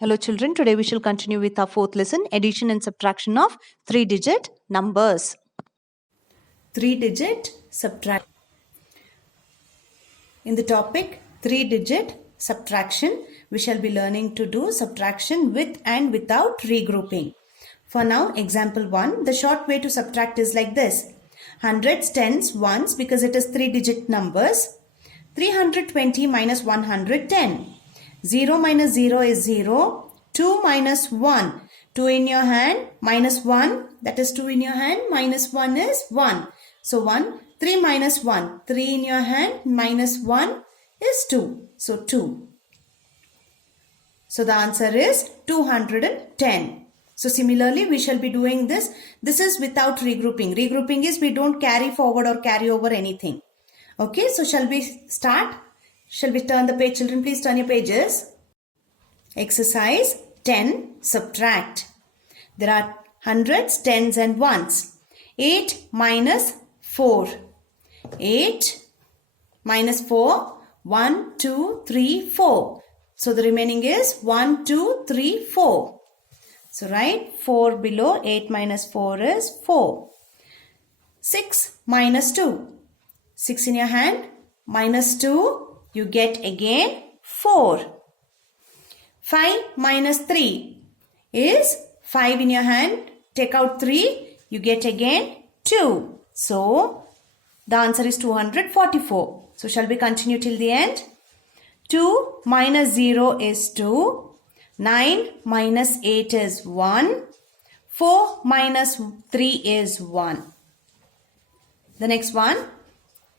Hello children, today we shall continue with our fourth lesson, addition and subtraction of 3-digit numbers. 3-digit subtraction. In the topic 3-digit subtraction, we shall be learning to do subtraction with and without regrouping. For now, example 1, the short way to subtract is like this. Hundreds, tens, ones because it is 3-digit numbers. 320 minus 110. 0 minus 0 is 0. 2 minus 1. 2 in your hand minus 1. That is 2 in your hand minus 1 is 1. So 1. 3 minus 1. 3 in your hand minus 1 is 2. So 2. So the answer is 210. So similarly we shall be doing this. This is without regrouping. Regrouping is we don't carry forward or carry over anything. Okay, so shall we start? Shall we turn the page? Children, please turn your pages. Exercise 10. Subtract. There are hundreds, tens and ones. 8 minus 4. 8 minus 4. 1, 2, 3, 4. So the remaining is 1, 2, 3, 4. So write 4 below. 8 minus 4 is 4. 6 minus 2. 6 in your hand minus 2. You get again 4. 5 minus 3 is 5 in your hand. Take out 3. You get again 2. So the answer is 244. So shall we continue till the end? 2 minus 0 is 2. 9 minus 8 is 1. 4 minus 3 is 1. The next one.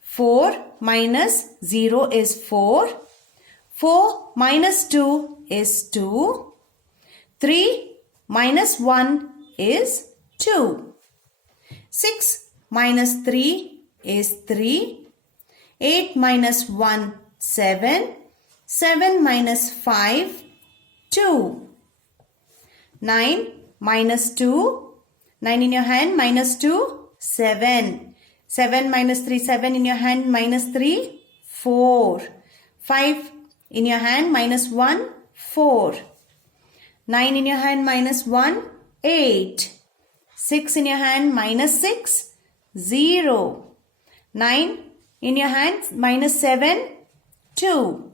4 minus 0 is 4. 4 minus 2 is 2. 3 minus 1 is 2. 6 minus 3 is 3. 8 minus 1, 7. 7 minus 5, 2. 9 minus 2. 9 in your hand minus 2, 7. 7 minus 3, 7 in your hand minus 3, 4. 5 in your hand minus 1, 4. 9 in your hand minus 1, 8. 6 in your hand minus 6, 0. 9 in your hand minus 7, 2.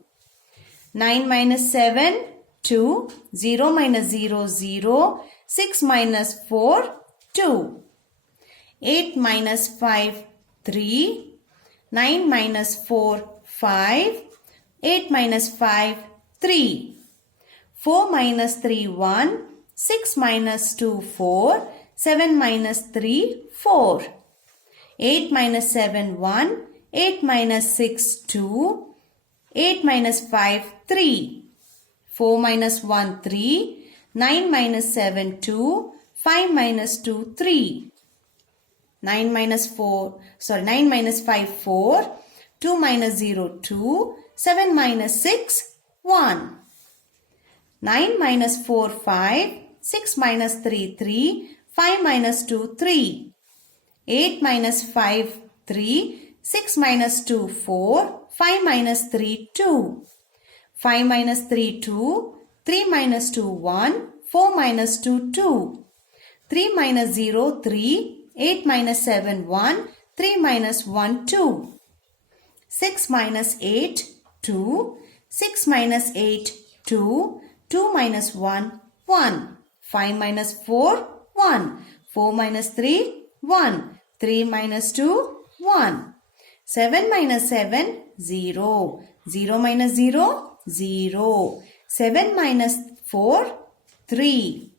9 minus 7, 2. 0 minus 0, 0. 6 minus 4, 2. 8 minus 5, 3. 9 minus 4, 5. 8 minus 5, 3. 4 minus 3, 1. 6 minus 2, 4. 7 minus 3, 4. 8 minus 7, 1. 8 minus 6, 2. 8 minus 5, 3. 4 minus 1, 3. 9 minus 7, 2. 5 minus 2, 3. 9 minus 5, 4. 2 minus 0, 2. 7 minus 6, 1. 9 minus 4, 5. 6 minus 3, 3. 5 minus 2, 3. 8 minus 5, 3. 6 minus 2, 4. 5 minus 3, 2. 5 minus 3, 2. 3 minus 2, 1. 4 minus 2, 2. 3 minus 0, 3. 8 minus 7, 1. 3 minus 1, 2. 6 minus 8, 2. 6 minus 8, 2. 2 minus 1, 1. 5 minus 4, 1. 4 minus 3, 1. 3 minus 2, 1. 7 minus 7, 0. 0 minus 0, 0. 7 minus 4, 3.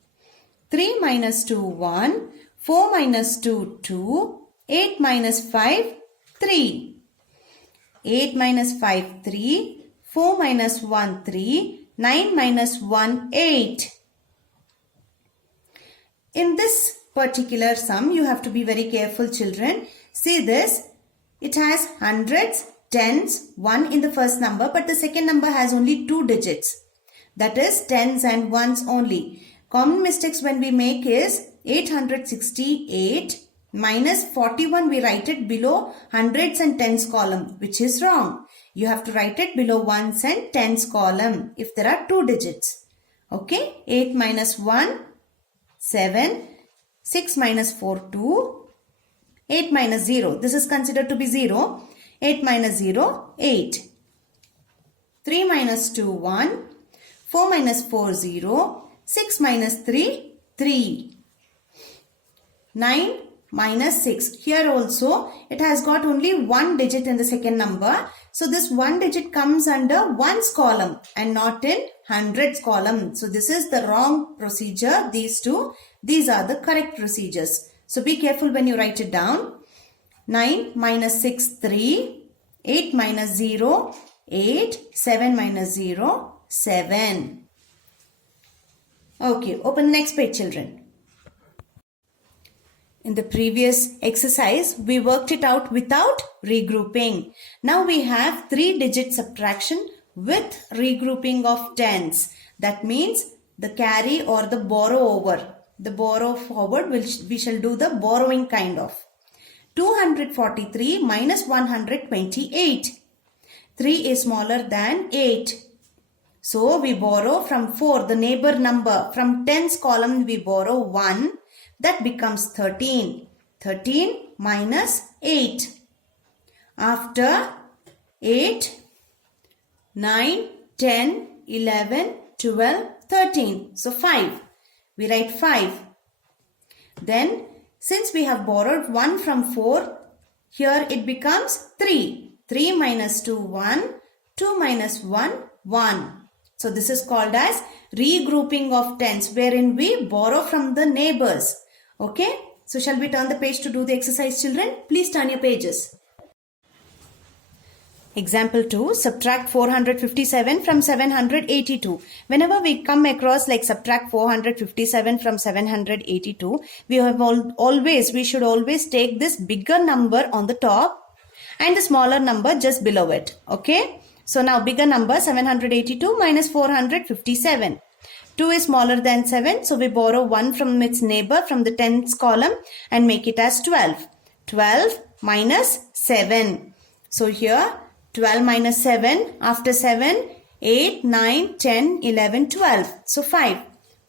3 minus 2, 1. 4 minus 2, 2. 8 minus 5, 3. 8 minus 5, 3. 4 minus 1, 3. 9 minus 1, 8. In this particular sum, you have to be very careful, children. See this. It has hundreds, tens, 1 in the first number, but the second number has only 2 digits. That is tens and ones only. Common mistakes when we make is 868 minus 41, we write it below hundreds and tens column, which is wrong. You have to write it below ones and tens column if there are 2 digits. Okay, 8 minus 1, 7. 6 minus 4, 2. 8 minus 0, this is considered to be 0. 8 minus 0, 8. 3 minus 2, 1. 4 minus 4, 0. 6 minus 3, 3. 9 minus 6. Here also it has got only one digit in the second number. So this one digit comes under ones column and not in hundreds column. So this is the wrong procedure. These two, these are the correct procedures. So be careful when you write it down. 9 minus 6, 3. 8 minus 0, 8. 7 minus 0, 7. Okay, open the next page, children. In the previous exercise, we worked it out without regrouping. Now we have 3-digit subtraction with regrouping of tens. That means the carry or the borrow over. The borrow forward, we shall do the borrowing kind of. 243 minus 128. 3 is smaller than 8. So we borrow from 4, the neighbor number. From tens column we borrow 1. That becomes 13. 13 minus 8. After 8, 9, 10, 11, 12, 13. So 5. We write 5. Then since we have borrowed 1 from 4, here it becomes 3. 3 minus 2, 1. 2 minus 1, 1. So this is called as regrouping of tens, wherein we borrow from the neighbors. Okay, so shall we turn the page to do the exercise, children? Please turn your pages. Example 2, subtract 457 from 782. Whenever we come across like subtract 457 from 782, we should always take this bigger number on the top and the smaller number just below it. Okay, so now bigger number 782 minus 457. 2 is smaller than 7, so we borrow 1 from its neighbor from the tens column and make it as 12. 12 minus 7. So here 12 minus 7, after 7, 8, 9, 10, 11, 12. So 5.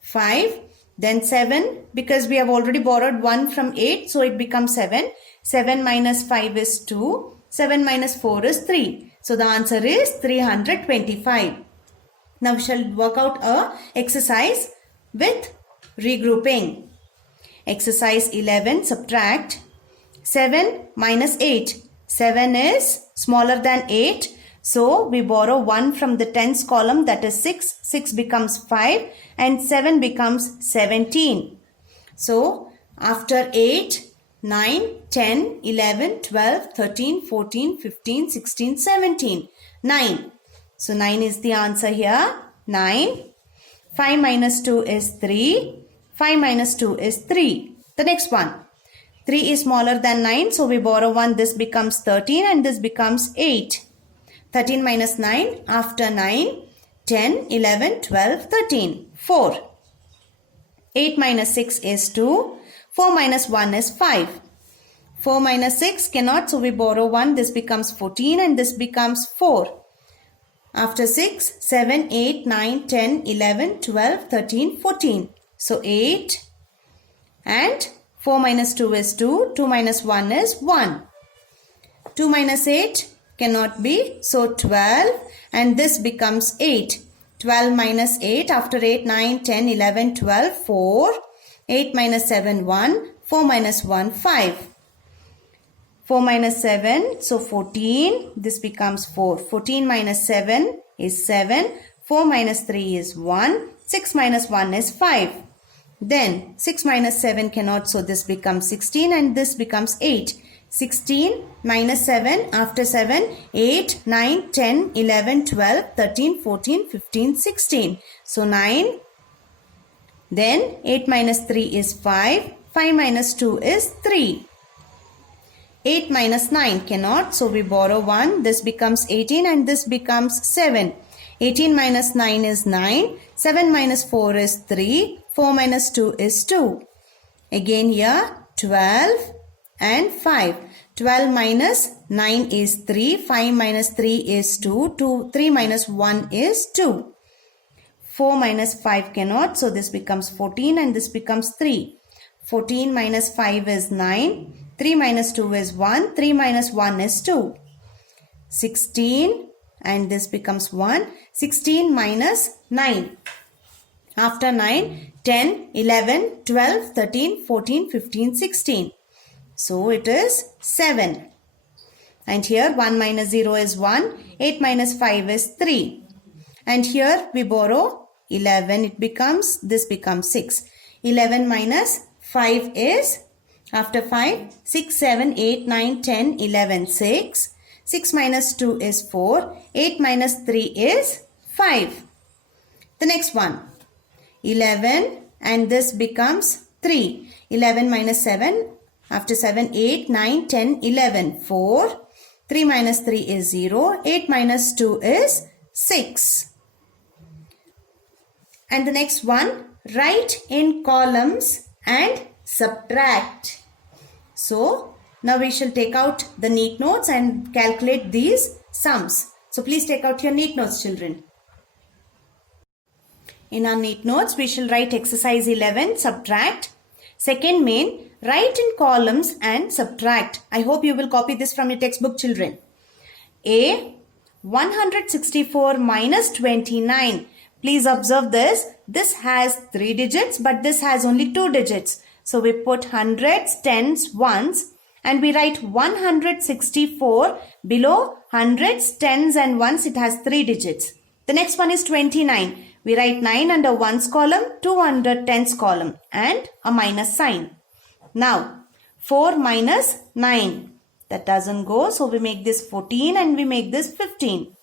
5, then 7, because we have already borrowed 1 from 8, so it becomes 7. 7 minus 5 is 2. 7 minus 4 is 3. So the answer is 325. Now we shall work out a exercise with regrouping. Exercise 11, subtract 7 minus 8. 7 is smaller than 8. So we borrow 1 from the tens column, that is 6. 6 becomes 5 and 7 becomes 17. So after 8, 9, 10, 11, 12, 13, 14, 15, 16, 17. 9. So 9 is the answer here. 9. 5 minus 2 is 3. 5 minus 2 is 3. The next one. 3 is smaller than 9. So we borrow 1. This becomes 13 and this becomes 8. 13 minus 9. After 9. 10, 11, 12, 13. 4. 8 minus 6 is 2. 4 minus 1 is 5. 4 minus 6 cannot. So we borrow 1. This becomes 14 and this becomes 4. After 6, 7, 8, 9, 10, 11, 12, 13, 14. So 8 and 4 minus 2 is 2. 2 minus 1 is 1. 2 minus 8 cannot be. So 12 and this becomes 8. 12 minus 8, after 8, 9, 10, 11, 12, 4. 8 minus 7, 1. 4 minus 1, 5. 4 minus 7, so 14, this becomes 4. 14 minus 7 is 7. 4 minus 3 is 1. 6 minus 1 is 5. Then 6 minus 7 cannot, so this becomes 16 and this becomes 8. 16 minus 7, after 7, 8, 9, 10, 11, 12, 13, 14, 15, 16. So 9. Then 8 minus 3 is 5. 5 minus 2 is 3. 8 minus 9 cannot, so we borrow 1. This becomes 18 and this becomes 7. 18 minus 9 is 9. 7 minus 4 is 3. 4 minus 2 is 2. Again here 12 and 5. 12 minus 9 is 3. 5 minus 3 is 2. 3 minus 1 is 2. 4 minus 5 cannot. So this becomes 14 and this becomes 3. 14 minus 5 is 9. 3 minus 2 is 1. 3 minus 1 is 2. 16 and this becomes 1. 16 minus 9. After 9, 10, 11, 12, 13, 14, 15, 16. So it is 7. And here 1 minus 0 is 1. 8 minus 5 is 3. And here we borrow 11. This becomes 6. 11 minus 5 is, after 5, 6, 7, 8, 9, 10, 11, 6. 6 minus 2 is 4. 8 minus 3 is 5. The next one, 11 and this becomes 3. 11 minus 7, after 7, 8, 9, 10, 11, 4. 3 minus 3 is 0. 8 minus 2 is 6. And the next one, write in columns and subtract. So now we shall take out the neat notes and calculate these sums. So please take out your neat notes, children. In our neat notes, we shall write exercise 11, subtract. Second main, write in columns and subtract. I hope you will copy this from your textbook, children. A, 164 minus 29. Please observe this. This has 3 digits, but this has only 2 digits. So we put hundreds, tens, ones, and we write 164 below hundreds, tens, and ones. It has 3 digits. The next one is 29. We write 9 under ones column, 2 under tens column, and a minus sign. Now, 4 minus 9. That doesn't go. So we make this 14 and we make this 15.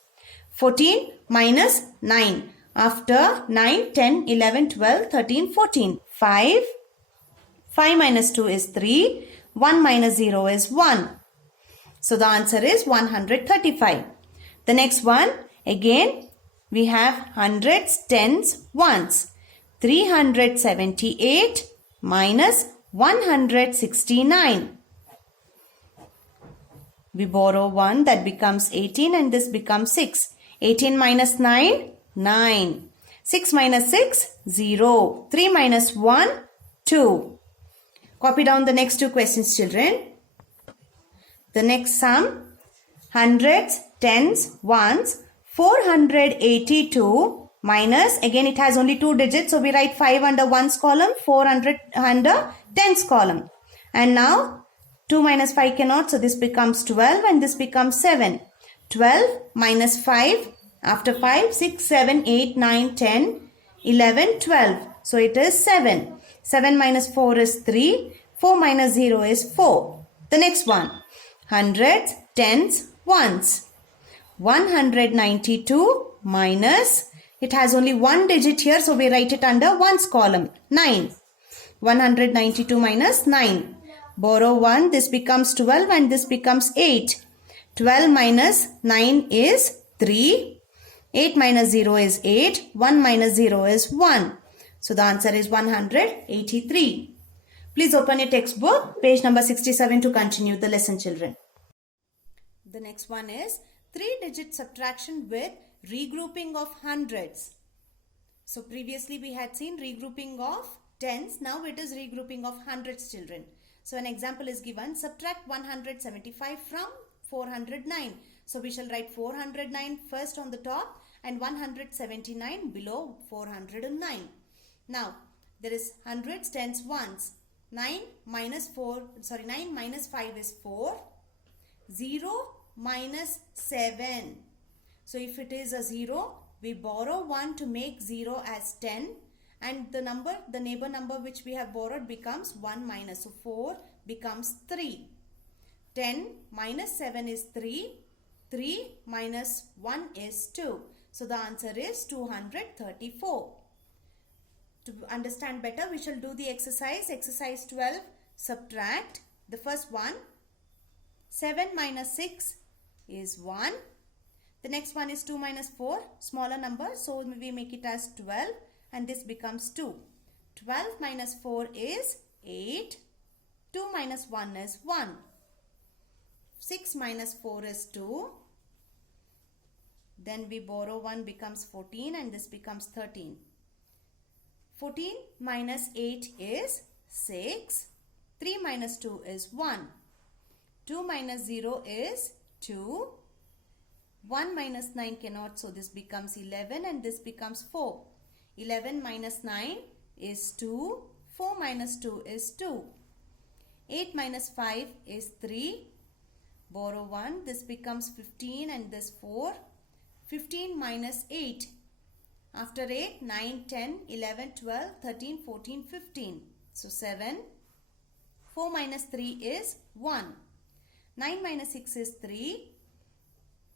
14 minus 9. After 9, 10, 11, 12, 13, 14. 5. 5 minus 2 is 3. 1 minus 0 is 1. So the answer is 135. The next one, again, we have hundreds, tens, ones. 378 minus 169. We borrow 1, that becomes 18 and this becomes 6. 18 minus 9, 9. 6 minus 6, 0. 3 minus 1, 2. Copy down the next two questions, children. The next sum, hundreds, tens, ones, 482 minus, again it has only 2 digits, so we write 5 under ones column, 400 under tens column. And now 2 minus 5 cannot, so this becomes 12 and this becomes 7. 12 minus 5, after 5, 6, 7, 8, 9, 10, 11, 12. So it is 7. 7 minus 4 is 3. 4 minus 0 is 4. The next one, hundreds, tens, ones. 192 minus, it has only 1 digit here, so we write it under ones column, 9. 192 minus 9. Borrow 1, this becomes 12 and this becomes 8. 12 minus 9 is 3. 8 minus 0 is 8. 1 minus 0 is 1. So the answer is 183. Please open your textbook, page number 67 to continue the lesson, children. The next one is 3-digit subtraction with regrouping of hundreds. So previously we had seen regrouping of tens. Now it is regrouping of hundreds, children. So an example is given. Subtract 175 from 409. So we shall write 409 first on the top and 179 below 409. Now there is hundreds, tens, ones. 9 minus 5 is 4. 0 minus 7. So if it is a 0, we borrow 1 to make 0 as 10. And the neighbor number which we have borrowed becomes 1 minus. So 4 becomes 3. 10 minus 7 is 3. 3 minus 1 is 2. So the answer is 234. To understand better, we shall do the exercise. Exercise 12, subtract. The first one, 7 minus 6 is 1. The next one is 2 minus 4, smaller number. So we make it as 12 and this becomes 2. 12 minus 4 is 8. 2 minus 1 is 1. 6 minus 4 is 2. Then we borrow 1 becomes 14 and this becomes 13. 14 minus 8 is 6. 3 minus 2 is 1. 2 minus 0 is 2. 1 minus 9 cannot, so this becomes 11 and this becomes 4. 11 minus 9 is 2. 4 minus 2 is 2. 8 minus 5 is 3. Borrow 1. This becomes 15 and this 4. 15 minus 8. After 8, 9, 10, 11, 12, 13, 14, 15. So 7. 4 minus 3 is 1. 9 minus 6 is 3.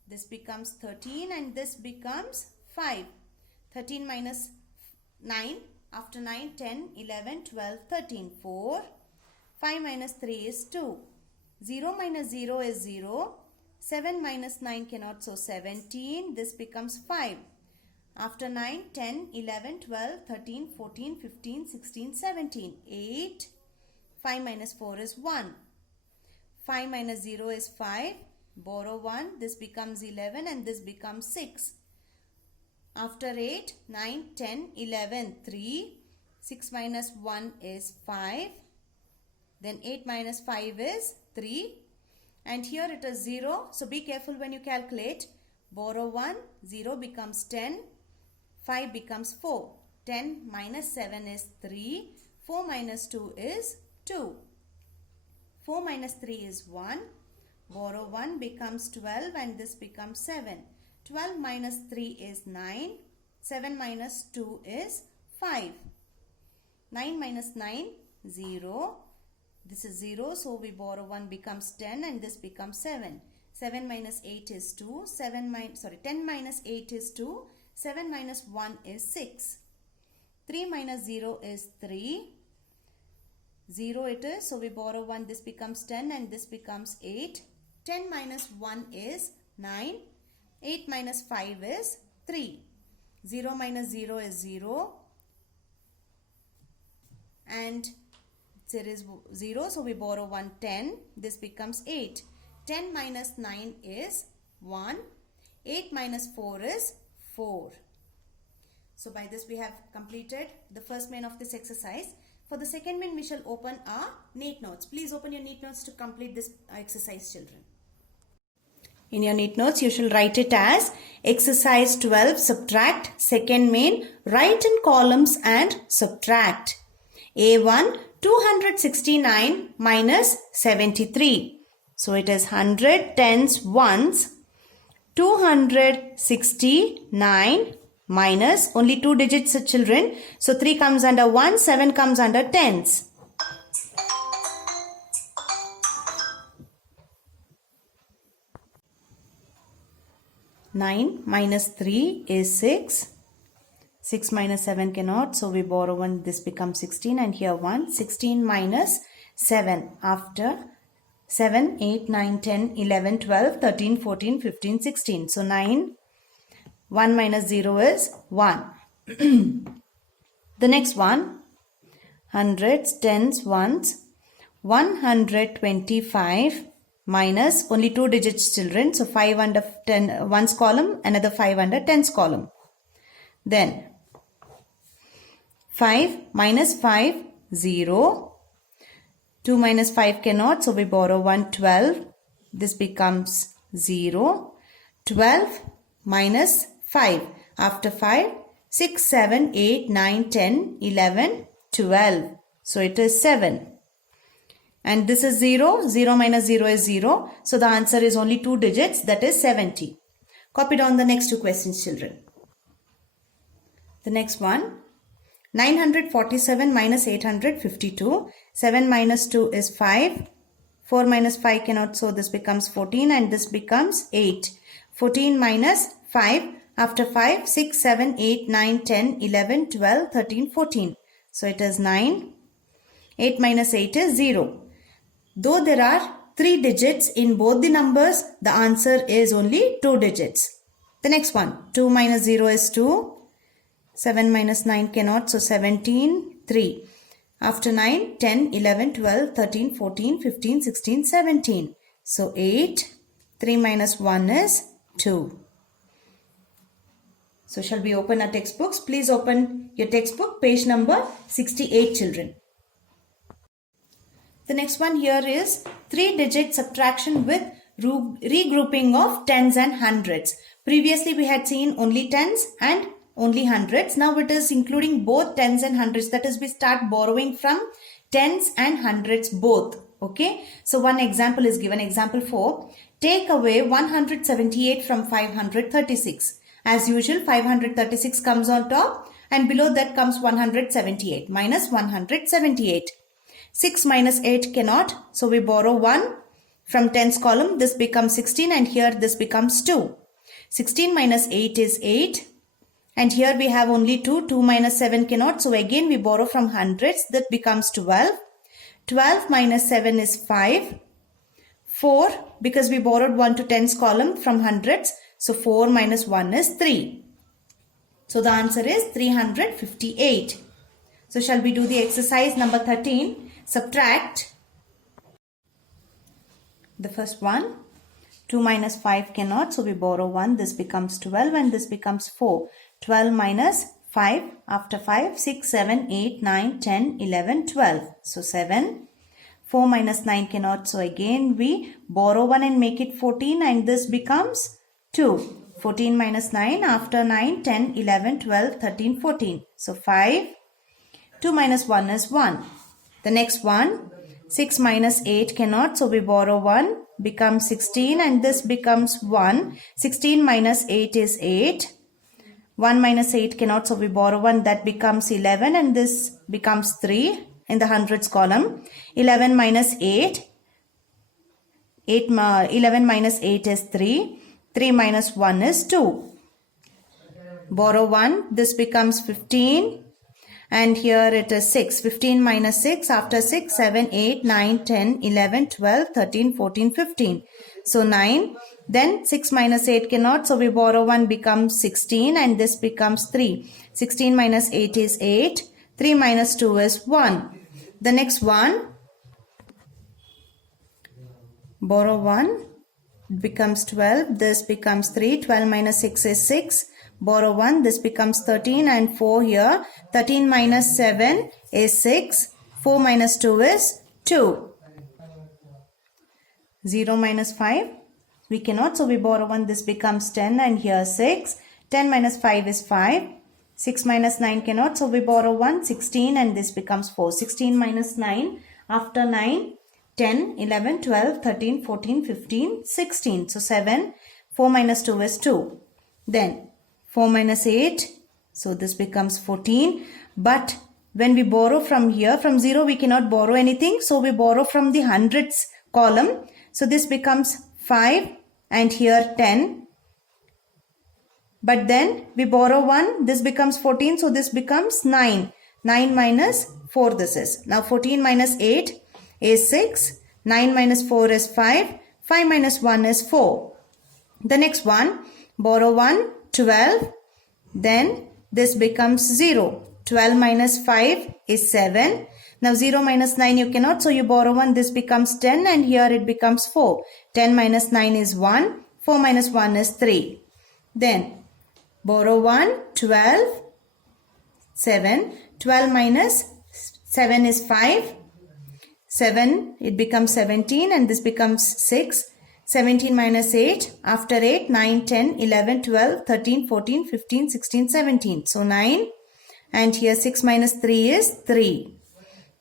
This becomes 13 and this becomes 5. 13 minus 9. After 9, 10, 11, 12, 13, 4. 5 minus 3 is 2. 0 minus 0 is 0. 7 minus 9 cannot, so 17. This becomes 5. After 9, 10, 11, 12, 13, 14, 15, 16, 17, 8. 5 minus 4 is 1. 5 minus 0 is 5. Borrow 1. This becomes 11 and this becomes 6. After 8, 9, 10, 11, 3. 6 minus 1 is 5. Then 8 minus 5 is 3. And here it is 0. So be careful when you calculate. Borrow 1. 0 becomes 10. 5 becomes 4. 10 minus 7 is 3. 4 minus 2 is 2. 4 minus 3 is 1. Borrow 1 becomes 12 and this becomes 7. 12 minus 3 is 9. 7 minus 2 is 5. 9 minus 9, 0. This is 0, so we borrow 1 becomes 10 and this becomes 7. 7 minus 8 is 2. 10 minus 8 is 2. 7 minus 1 is 6. 3 minus 0 is 3. 0 it is, so we borrow 1, this becomes 10 and this becomes 8. 10 minus 1 is 9. 8 minus 5 is 3. 0 minus 0 is 0. And there is 0, so we borrow 1, 10. This becomes 8. 10 minus 9 is 1. 8 minus 4 is 4. So by this we have completed the first main of this exercise. For the second main, we shall open our neat notes. Please open your neat notes to complete this exercise, children. In your neat notes, you shall write it as exercise 12, subtract, second main, write in columns and subtract. A1, 269 minus 73. So it is 100 tens ones, 269 minus only 2 digits, children. So 3 comes under 1, 7 comes under tens. Nine minus 3 is 6. 6 minus 7 cannot, so we borrow 1, this becomes 16 and here 1. 16 minus 7. After 7, 8, 9, 10, 11, 12, 13, 14, 15, 16. So 9. 1 minus 0 is 1. The next one, hundreds, tens, ones. 125 minus only 2 digits, children. So 5 under 10, ones column, another 5 under tens column. Then 5 minus 5, 0. 2 minus 5 cannot, so we borrow 1, 12. This becomes 0. 12 minus 5. After 5, 6, 7, 8, 9, 10, 11, 12. So it is 7. And this is 0. 0 minus 0 is 0. So the answer is only 2 digits, that is 70. Copy down the next 2 questions, children. The next one, 947 minus 852. 7 minus 2 is 5. 4 minus 5 cannot, so this becomes 14 and this becomes 8. 14 minus 5. After 5, 6, 7, 8, 9, 10, 11, 12, 13, 14. So it is 9. 8 minus 8 is 0. Though there are 3 digits in both the numbers, the answer is only 2 digits. The next one, 2 minus 0 is 2. 7 minus 9 cannot, so 17, 3. After 9, 10, 11, 12, 13, 14, 15, 16, 17. So 8. 3 minus 1 is 2. So shall we open our textbooks? Please open your textbook, page number 68, children. The next one here is 3-digit subtraction with regrouping of tens and hundreds. Previously we had seen only tens and only hundreds. Now it is including both tens and hundreds. That is, we start borrowing from tens and hundreds both. Okay. So one example is given. Example 4. Take away 178 from 536. As usual, 536 comes on top and below that comes 178 minus 178. 6 minus 8 cannot. So we borrow 1 from tens column. This becomes 16 and here this becomes 2. 16 minus 8 is 8. And here we have only 2. 2 minus 7 cannot. So again we borrow from hundreds. That becomes 12. 12 minus 7 is 5. 4 because we borrowed 1 to tens column from hundreds. So 4 minus 1 is 3. So the answer is 358. So shall we do the exercise number 13? Subtract the first one. 2 minus 5 cannot. So we borrow 1. This becomes 12 and this becomes 4. 12 minus 5. After 5, 6, 7, 8, 9, 10, 11, 12. So 7. 4 minus 9 cannot. So again we borrow 1 and make it 14 and this becomes 2. 14 minus 9. After 9, 10, 11, 12, 13, 14. So 5. 2 minus 1 is 1. The next one, 6 minus 8 cannot. So we borrow 1, becomes 16 and this becomes 1. 16 minus 8 is 8. 1 minus 8 cannot. So we borrow 1, that becomes 11 and this becomes 3 in the hundreds column. 11 minus 8. 11 minus 8 is 3. 3 minus 1 is 2. Borrow 1, this becomes 15. And here it is 6. 15 minus 6. After 6, 7, 8, 9, 10, 11, 12, 13, 14, 15. So 9. Then 6 minus 8 cannot. So we borrow 1, becomes 16 and this becomes 3. 16 minus 8 is 8. 3 minus 2 is 1. The next one, borrow 1, becomes 12. This becomes 3. 12 minus 6 is 6. Borrow 1, this becomes 13 and 4 here. 13 minus 7 is 6. 4 minus 2 is 2. 0 minus 5, we cannot. So we borrow 1, this becomes 10 and here 6. 10 minus 5 is 5. 6 minus 9 cannot. So we borrow 1, 16 and this becomes 4. 16 minus 9, after 9, 10, 11, 12, 13, 14, 15, 16. So 7. 4 minus 2 is 2. Then 4 minus 8, so this becomes 14. But when we borrow from here, from 0 we cannot borrow anything. So we borrow from the hundreds column. So this becomes 5 and here 10. But then we borrow 1, this becomes 14. So this becomes 9. 9 minus 4 this is. Now 14 minus 8 is 6. 9 minus 4 is 5. 5 minus 1 is 4. The next one, borrow 1. 12, then this becomes 0. 12 minus 5 is 7. Now 0 minus 9 you cannot, so you borrow 1, this becomes 10 and here it becomes 4. 10 minus 9 is 1. 4 minus 1 is 3. Then borrow 1, 12, 7. 12 minus 7 is 5. 7, it becomes 17 and this becomes 6. 17 minus 8, after 8, 9, 10, 11, 12, 13, 14, 15, 16, 17. So 9 and here 6 minus 3 is 3.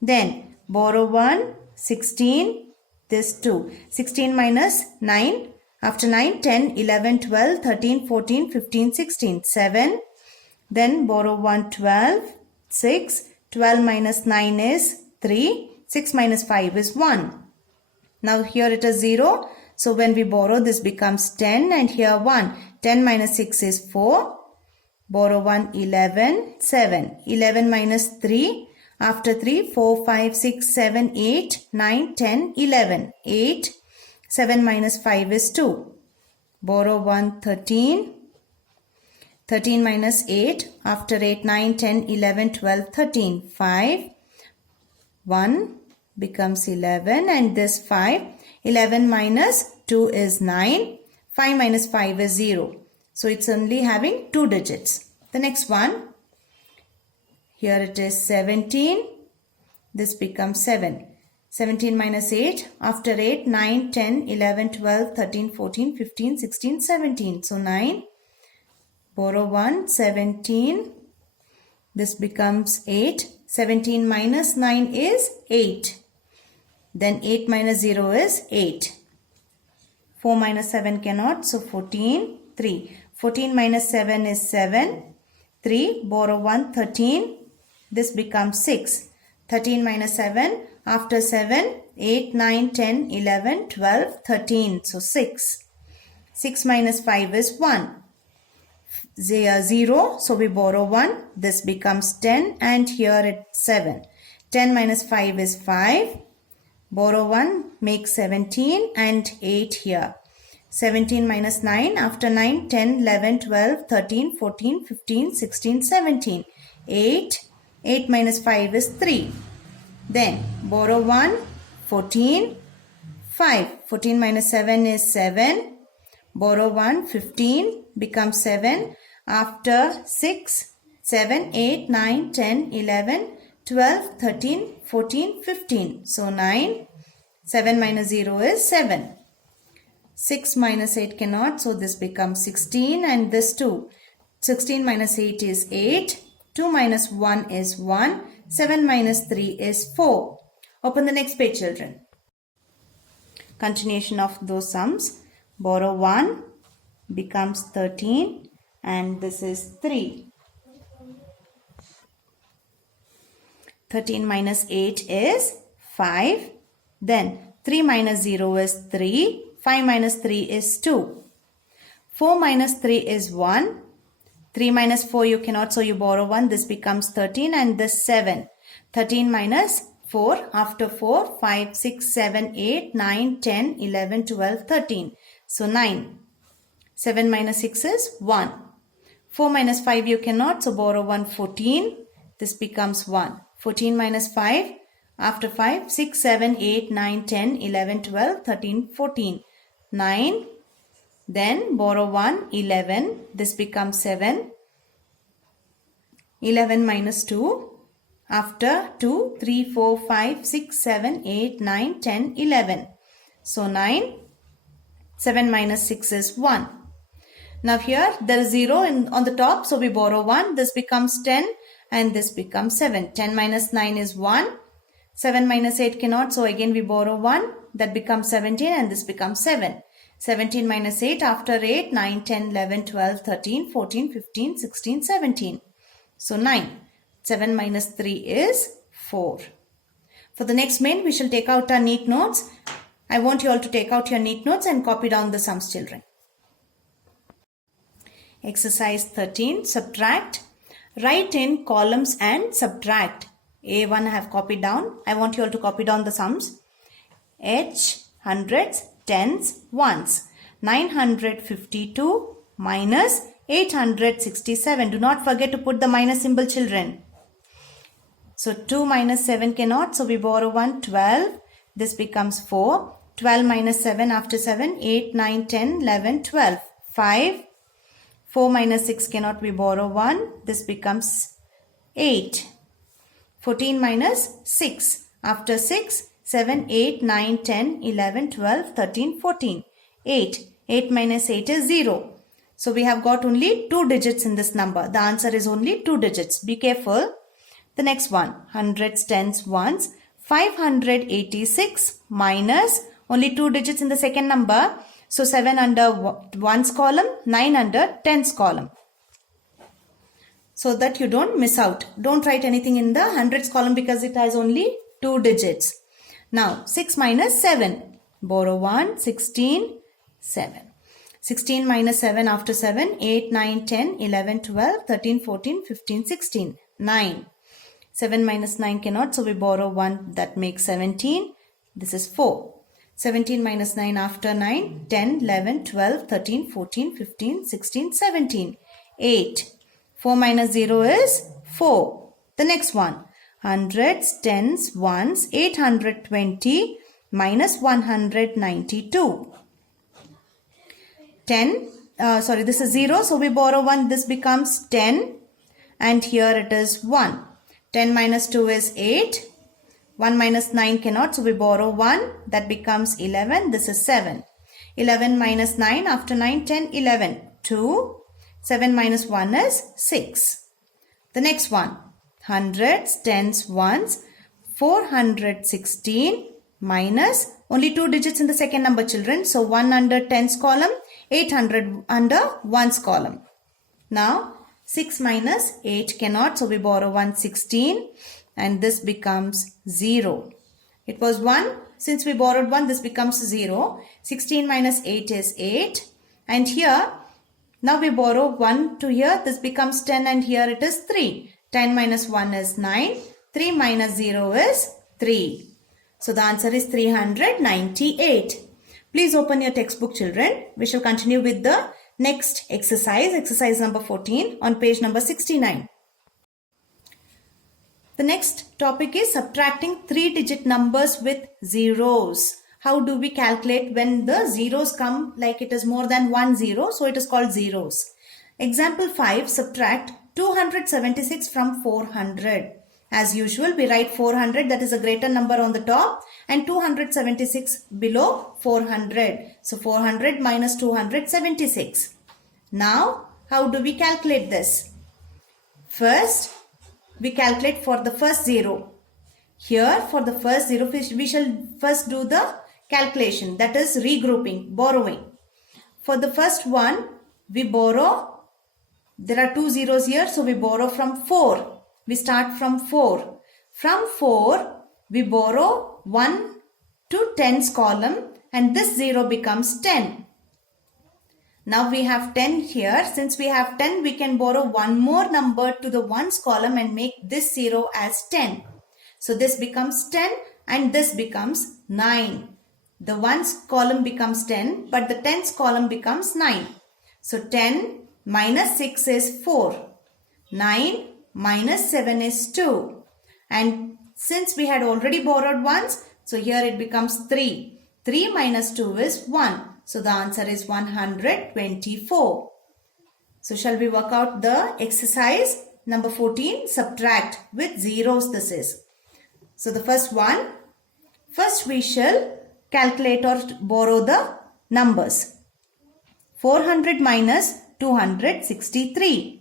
Then borrow 1, 16, this 2. 16 minus 9, after 9, 10, 11, 12, 13, 14, 15, 16, 7. Then borrow 1, 12, 6. 12 minus 9 is 3. 6 minus 5 is 1. Now here it is 0. So when we borrow, this becomes 10 and here 1. 10 minus 6 is 4. Borrow 1, 11, 7. 11 minus 3. After 3, 4, 5, 6, 7, 8, 9, 10, 11. 8. 7 minus 5 is 2. Borrow 1, 13. 13 minus 8. After 8, 9, 10, 11, 12, 13. 5. 1 becomes 11 and this 5. 11 minus 2 is 9. 5 minus 5 is 0. So it's only having 2 digits. The next one, here it is 17. This becomes 7. 17 minus 8. After 8, 9, 10, 11, 12, 13, 14, 15, 16, 17. So 9. Borrow 1, 17. This becomes 8. 17 minus 9 is 8. Then 8 minus 0 is 8. 4 minus 7 cannot. So 14, 3. 14 minus 7 is 7. 3. Borrow 1, 13. This becomes 6. 13 minus 7. After 7, 8, 9, 10, 11, 12, 13. So 6. 6 minus 5 is 1. 0. So we borrow 1. This becomes 10 and here it's 7. 10 minus 5 is 5. Borrow 1 makes 17 and 8 here. 17 minus 9. After 9, 10, 11, 12, 13, 14, 15, 16, 17. 8. 8 minus 5 is 3. Then borrow 1, 14, 5. 14 minus 7 is 7. Borrow 1, 15 becomes 7. After 6, 7, 8, 9, 10, 11, 12, 13, 14, 15. So 9. 7 minus 0 is 7. 6 minus 8 cannot. So this becomes 16 and this 2. 16 minus 8 is 8. 2 minus 1 is 1. 7 minus 3 is 4. Open the next page, children. Continuation of those sums. Borrow 1 becomes 13 and this is 3. 13 minus 8 is 5. Then 3 minus 0 is 3. 5 minus 3 is 2. 4 minus 3 is 1. 3 minus 4 you cannot, so you borrow 1. This becomes 13 and this 7. 13 minus 4. After 4, 5, 6, 7, 8, 9, 10, 11, 12, 13. So 9. 7 minus 6 is 1. 4 minus 5 you cannot, so borrow 1. 14. This becomes 1. 14 minus 5. After 5, 6, 7, 8, 9, 10, 11, 12, 13, 14. 9. Then borrow 1, 11. This becomes 7. 11 minus 2. After 2, 3, 4, 5, 6, 7, 8, 9, 10, 11. So 9. 7 minus 6 is 1. Now here there is 0 on the top. So we borrow 1. This becomes 10 and this becomes 7. 10 minus 9 is 1. 7 minus 8 cannot. So again we borrow 1. That becomes 17 and this becomes 7. 17 minus 8. After 8, 9, 10, 11, 12, 13, 14, 15, 16, 17. So 9. 7 minus 3 is 4. For the next main, we shall take out our neat notes. I want you all to take out your neat notes and copy down the sums, children. Exercise 13. Subtract. Write in columns and subtract. A1 I have copied down. I want you all to copy down the sums. H, hundreds, tens, ones. 952 minus 867. Do not forget to put the minus symbol, children. So 2 minus 7 cannot. So we borrow 1, 12. This becomes 4. 12 minus 7 after 7, 8, 9, 10, 11, 12. 5. 4 minus 6 cannot. We borrow 1. This becomes 8. 14 minus 6. After 6, 7, 8, 9, 10, 11, 12, 13, 14. 8. 8 minus 8 is 0. So we have got only 2 digits in this number. The answer is only 2 digits. Be careful. The next one, hundreds, tens, ones. 586 minus only 2 digits in the second number. So 7 under ones column, 9 under tens column. So that you don't miss out. Don't write anything in the hundreds column because it has only 2 digits. Now 6 minus 7. Borrow 1, 16, 7. 16 minus 7 after 7, 8, 9, 10, 11, 12, 13, 14, 15, 16, 9. 7 minus 9 cannot, so we borrow 1, that makes 17. This is 4. 17 minus 9 after 9, 10, 11, 12, 13, 14, 15, 16, 17, 8. 4 minus 0 is 4. The next one, hundreds, tens, ones, 820 minus 192. 10, this is 0. So we borrow 1. This becomes 10. And here it is 1. 10 minus 2 is 8. 1 minus 9 cannot. So we borrow 1. That becomes 11. This is 7. 11 minus 9. After 9, 10, 11. 2. 7 minus 1 is 6. The next one. Hundreds, tens, ones. 416 minus only 2 digits in the second number, children. So 1 under tens column, 800 under ones column. Now 6 minus 8 cannot. So we borrow 116 and this becomes 0. It was 1. Since we borrowed 1, this becomes 0. 16 minus 8 is 8. And here, now we borrow 1 to here. This becomes 10 and here it is 3. 10 minus 1 is 9. 3 minus 0 is 3. So the answer is 398. Please open your textbook, children. We shall continue with the next exercise, exercise number 14 on page number 69. The next topic is subtracting 3-digit numbers with zeros. How do we calculate when the zeros come like it is more than 1 0? So it is called zeros. Example 5, subtract 276 from 400. As usual, we write 400, that is a greater number on the top, and 276 below 400. So 400 minus 276. Now, how do we calculate this? First, we calculate for the first 0. Here, for the first 0, we shall first do the calculation, that is regrouping, borrowing. For the first one, we borrow, there are 2 zeros here, so we borrow from 4. We start from 4. From 4, we borrow 1 to tens column and this 0 becomes 10. Now we have 10 here. Since we have 10, we can borrow one more number to the ones column and make this 0 as 10. So this becomes 10 and this becomes 9. The ones column becomes 10 but the tens column becomes 9. So 10 minus 6 is 4. 9 minus 7 is 2. And since we had already borrowed ones, so here it becomes 3. 3 minus 2 is 1. So the answer is 124. So shall we work out the exercise number 14? Subtract with zeros this is. So the first one, first we shall calculate or borrow the numbers. 400 minus 263.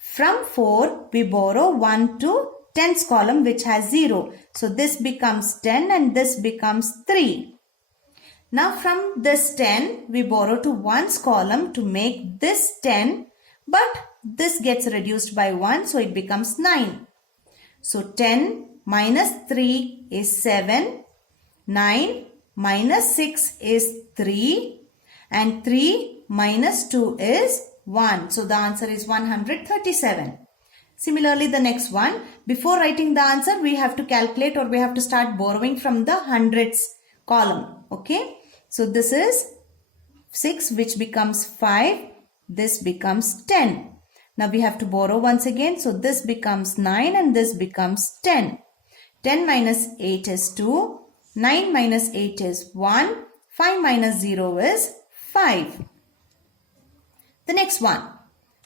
From 4, we borrow 1 to tens column which has 0. So this becomes 10 and this becomes 3. Now from this 10, we borrow to ones column to make this 10. But this gets reduced by 1, so it becomes 9. So 10 minus 3 is 7. 9 minus 6 is 3. And 3 minus 2 is 1. So the answer is 137. Similarly, the next one, before writing the answer, we have to calculate or we have to start borrowing from the hundreds column. Okay. So this is 6 which becomes 5. This becomes 10. Now we have to borrow once again. So this becomes 9 and this becomes 10. 10 minus 8 is 2. 9 minus 8 is 1. 5 minus 0 is 5. The next one.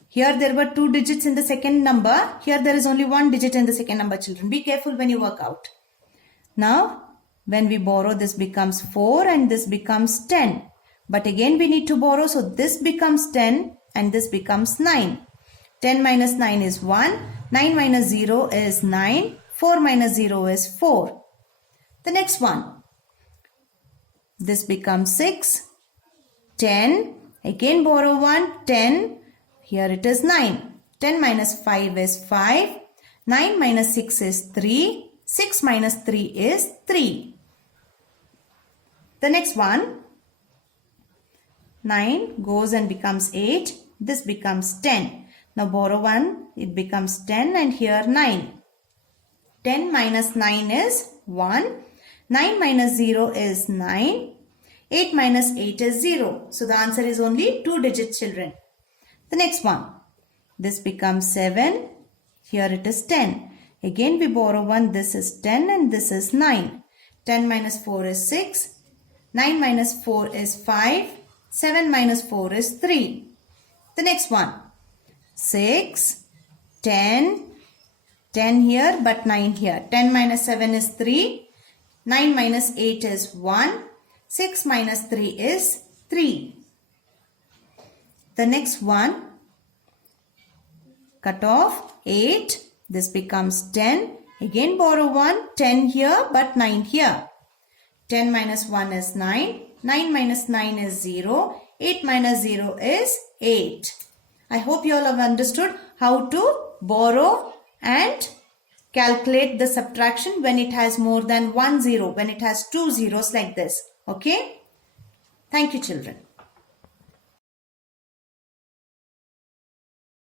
Here there were 2 digits in the second number. Here there is only 1 digit in the second number, children. Be careful when you work out. Now when we borrow, this becomes 4 and this becomes 10. But again we need to borrow. So this becomes 10 and this becomes 9. 10 minus 9 is 1. 9 minus 0 is 9. 4 minus 0 is 4. The next one. This becomes 6. 10. Again borrow 1. 10. Here it is 9. 10 minus 5 is 5. 9 minus 6 is 3. 6 minus 3 is 3. The next one. 9 goes and becomes 8. This becomes 10. Now borrow 1. It becomes 10 and here 9. 10 minus 9 is 1. 9 minus 0 is 9. 8 minus 8 is 0. So the answer is only 2 digits, children. The next one. This becomes 7. Here it is 10. Again we borrow 1. This is 10 and this is 9. 10 minus 4 is 6. 9 minus 4 is 5. 7 minus 4 is 3. The next one. 6, 10, 10 here but 9 here. 10 minus 7 is 3. 9 minus 8 is 1. 6 minus 3 is 3. The next one. Cut off 8. This becomes 10. Again borrow 1. 10 here but 9 here. 10 minus 1 is 9. 9 minus 9 is 0. 8 minus 0 is 8. I hope you all have understood how to borrow and calculate the subtraction when it has more than one zero, when it has two zeros like this. Okay? Thank you, children.